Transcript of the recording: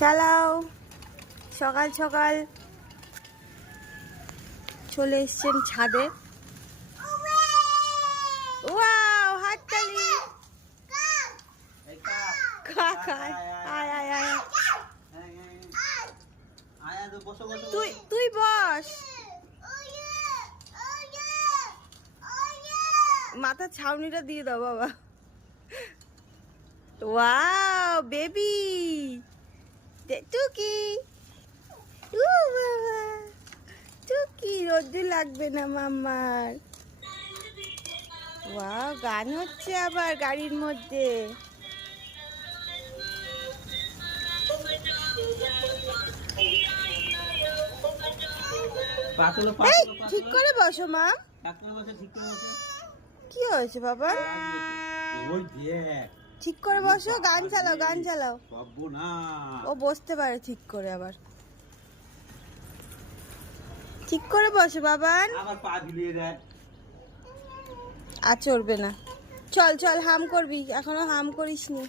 চালাও। সকাল সকাল চলে এসছেন ছাদে। ওয়াও, হাততালি। তুই বস। মাথার ছাউনিটা দিয়ে দাও বাবা। ওয়াও বেবি টুকি। টুকি রোদ্দুর লাগবে না মাম্মার। ওয়াও, গান হচ্ছে আবার গাড়ির মধ্যে। ঠিক করে বসো মা। কি হয়েছে বাবা? ঠিক করে বসো, গান চালাও, গান চালাও। ও বসতে পারে ঠিক করে, আবার ঠিক করে বসো বাবান। আর চড়বে না। চল চল, হাম করবি, এখনো হাম করিস নি।